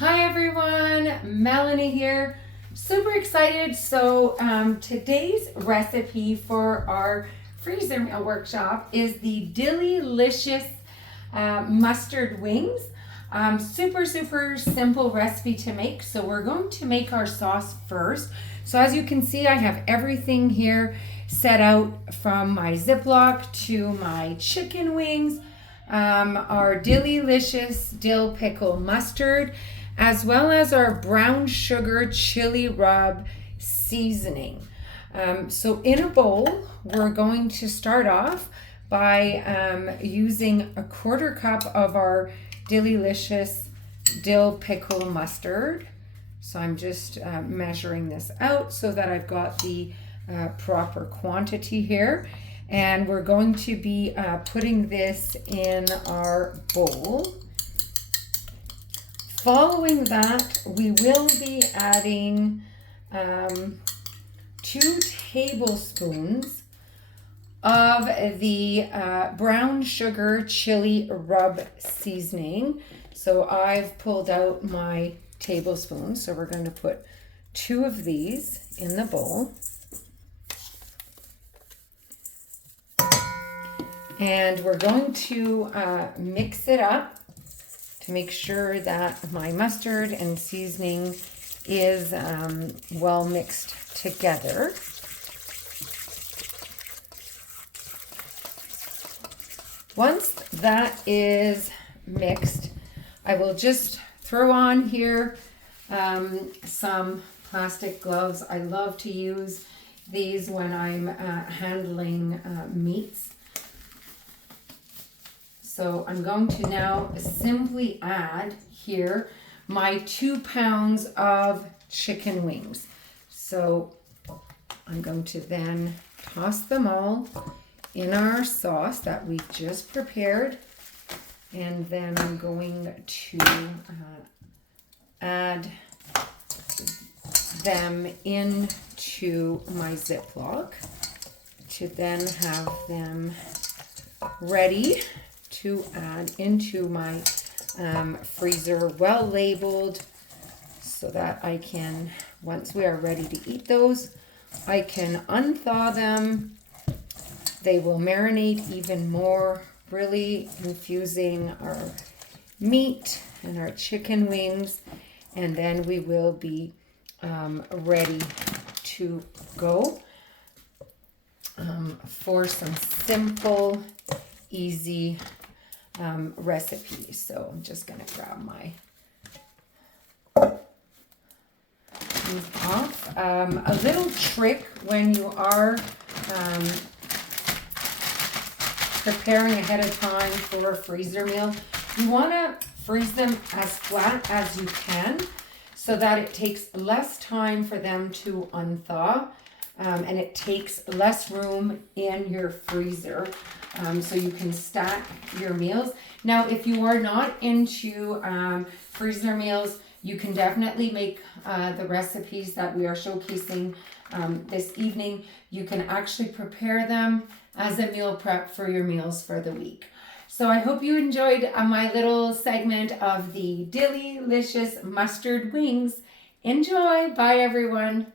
Hi everyone, Melanie here. Super excited. So today's recipe for our freezer meal workshop is the Dillylicious mustard wings. Super simple recipe to make. So we're going to make our sauce first. So as you can see, I have everything here set out, from my Ziploc to my chicken wings, our Dillylicious dill pickle mustard, as well as our brown sugar chili rub seasoning. So in a bowl, we're going to start off by using a 1/4 cup of our Dillylicious dill pickle mustard. So I'm just measuring this out so that I've got the proper quantity here. And we're going to be putting this in our bowl. Following that, we will be adding 2 tablespoons of the brown sugar chili rub seasoning. So I've pulled out my tablespoons. So we're going to put 2 of these in the bowl. And we're going to mix it up to make sure that my mustard and seasoning is well mixed together. Once that is mixed, I will just throw on here some plastic gloves. I love to use these when I'm handling meats. So I'm going to now simply add here my 2 pounds of chicken wings. So I'm going to then toss them all in our sauce that we've just prepared. And then I'm going to add them into my Ziploc to then have them ready to add into my freezer, well labeled, so that I can, once we are ready to eat those, I can unthaw them. They will marinate even more, really infusing our meat and our chicken wings, and then we will be ready to go for some simple, easy recipe. So I'm just going to grab my off. A little trick when you are preparing ahead of time for a freezer meal, you want to freeze them as flat as you can so that it takes less time for them to unthaw, and it takes less room in your freezer. So you can stack your meals. Now, if you are not into freezer meals, you can definitely make the recipes that we are showcasing this evening. You can actually prepare them as a meal prep for your meals for the week. So I hope you enjoyed my little segment of the Dillylicious mustard wings. Enjoy. Bye, everyone.